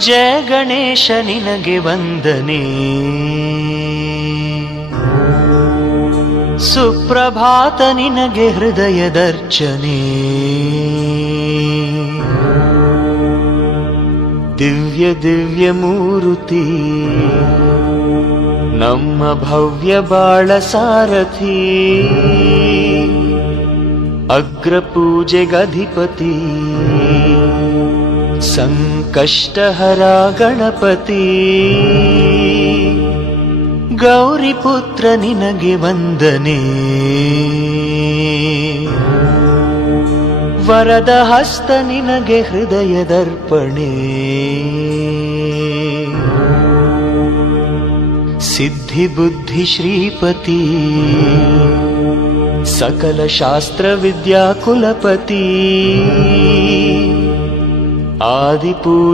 ಜಯ ಗಣೇಶ ನಿನಗೆ ವಂದನೆ. ಸುಪ್ರಭಾತ ನಿನಗೆ ಹೃದಯ ದರ್ಶನೆ. ದಿವ್ಯ ದಿವ್ಯ ಮೂರುತಿ. ನಮ್ಮ ಭವ್ಯ ಬಾಳ ಸಾರಥಿ. ಅಗ್ರ ಅಗ್ರಪೂಜೆಗಧಿಪತಿ ಸಂಕಷ್ಟಹರ ಗಣಪತಿ ಗೌರಿಪುತ್ರ ನಿನಗೆ ವಂದನೆ. ವರದ ಹಸ್ತ ನಿನಗೆ ಹೃದಯದರ್ಪಣೆ ಸಿದ್ಧಿ ಬುದ್ಧಿ ಶ್ರೀಪತಿ. ಸಕಲ ಶಾಸ್ತ್ರ ವಿದ್ಯಾ ಕುಲಪತಿ. Adiós.